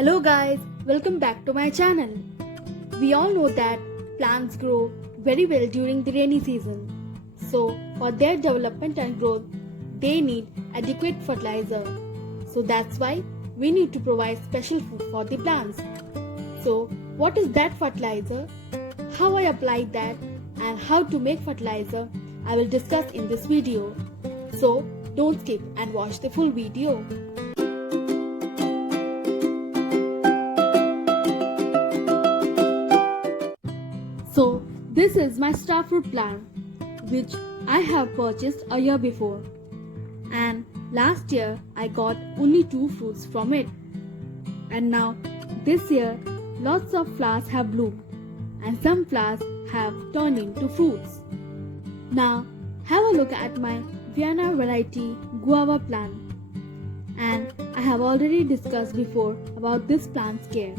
Hello guys, welcome back to my channel. We all know that plants grow very well during the rainy season. So for their development and growth, they need adequate fertilizer. So that's why we need to provide special food for the plants. So what is that fertilizer? How I apply that and how to make fertilizer I will discuss in this video. So don't skip and watch the full video. So this is my star fruit plant which I have purchased a year before, and last year I got only 2 fruits from it, and now this year lots of flowers have bloomed and some flowers have turned into fruits. Now have a look at my Vienna variety guava plant, and I have already discussed before about this plant's care,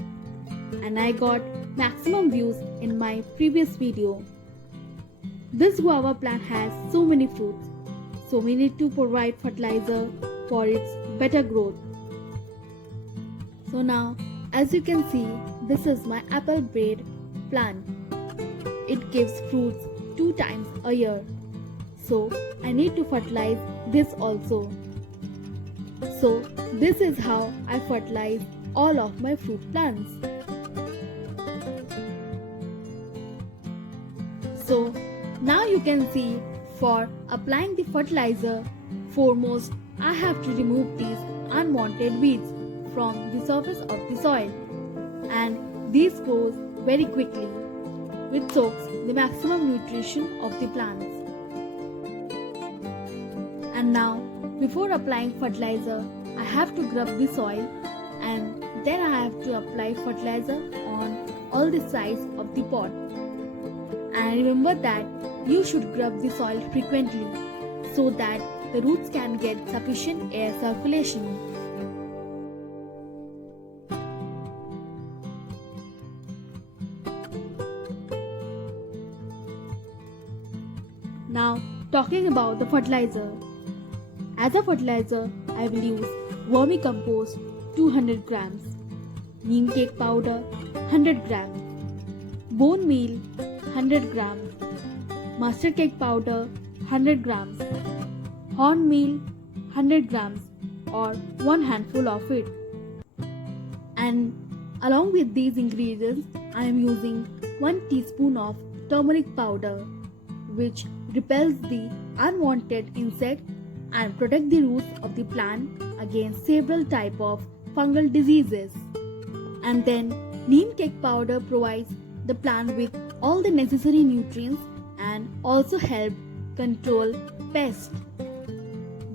and I got maximum views in my previous video. This guava plant has so many fruits, so we need to provide fertilizer for its better growth. So now, as you can see, this is my apple bread plant. It gives fruits 2 times a year, so I need to fertilize this also. So this is how I fertilize all of my fruit plants. So now you can see, for applying the fertilizer, foremost I have to remove these unwanted weeds from the surface of the soil, and these grows very quickly, which soaks the maximum nutrition of the plants. And now before applying fertilizer, I have to grub the soil, and then I have to apply fertilizer on all the sides of the pot. And remember that you should grub the soil frequently so that the roots can get sufficient air circulation. Now talking about the fertilizer. As a fertilizer, I will use vermicompost 200 grams, neem cake powder 100 grams, bone meal 100 grams, mustard cake powder 100 grams, horn meal 100 grams or 1 handful of it. And along with these ingredients, I am using 1 teaspoon of turmeric powder, which repels the unwanted insect and protect the roots of the plant against several types of fungal diseases. And then neem cake powder provides the plant with all the necessary nutrients and also help control pests.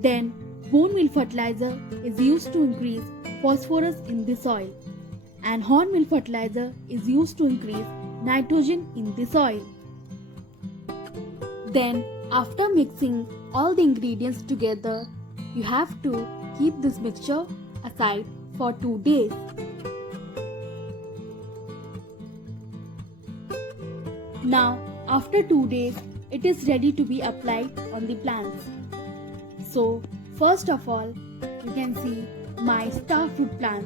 Then bone meal fertilizer is used to increase phosphorus in the soil, and horn meal fertilizer is used to increase nitrogen in the soil. Then after mixing all the ingredients together, you have to keep this mixture aside for 2 days. Now after 2 days, it is ready to be applied on the plants. So first of all, you can see my star fruit plant,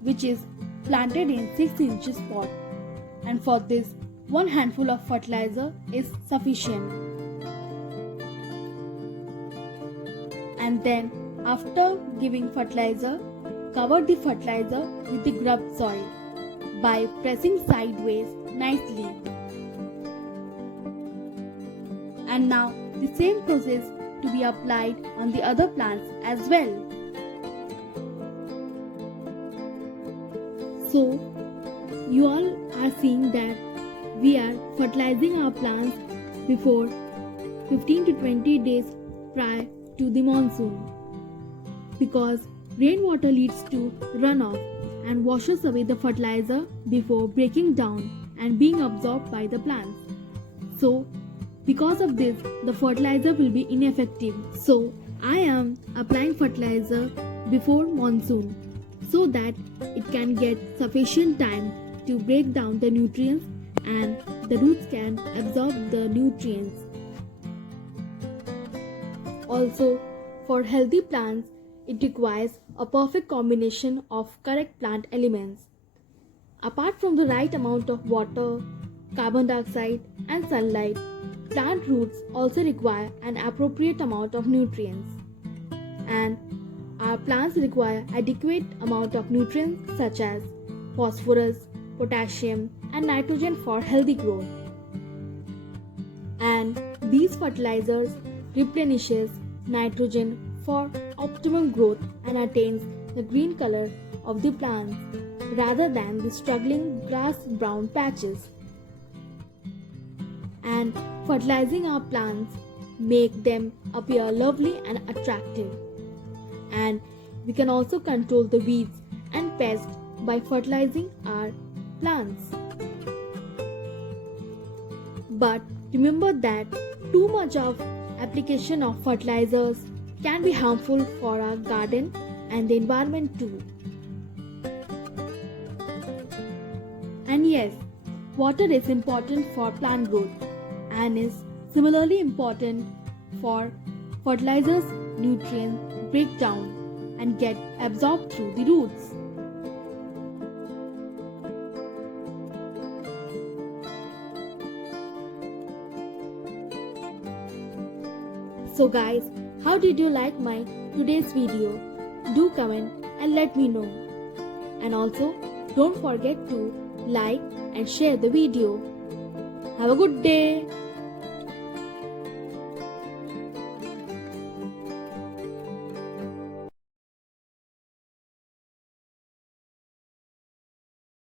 which is planted in 6 inches pot, and for this 1 handful of fertilizer is sufficient. And then after giving fertilizer, cover the fertilizer with the grubbed soil by pressing sideways nicely. And now the same process to be applied on the other plants as well. So you all are seeing that we are fertilizing our plants before 15 to 20 days prior to the monsoon, because rainwater leads to runoff and washes away the fertilizer before breaking down and being absorbed by the plants. So because of this, the fertilizer will be ineffective. So I am applying fertilizer before monsoon so that it can get sufficient time to break down the nutrients and the roots can absorb the nutrients. Also, for healthy plants, it requires a perfect combination of correct plant elements. Apart from the right amount of water, carbon dioxide, and sunlight, plant roots also require an appropriate amount of nutrients. And our plants require adequate amount of nutrients such as phosphorus, potassium, and nitrogen for healthy growth. And these fertilizers replenishes nitrogen for optimum growth and attains the green color of the plants rather than the struggling grass brown patches. And fertilizing our plants make them appear lovely and attractive. And we can also control the weeds and pests by fertilizing our plants. But remember that too much of application of fertilizers can be harmful for our garden and the environment too. And yes, water is important for plant growth and is similarly important for fertilizers nutrients break down and get absorbed through the roots. So guys, how did you like my today's video? Do comment and let me know. And also, don't forget to like and share the video. Have a good day.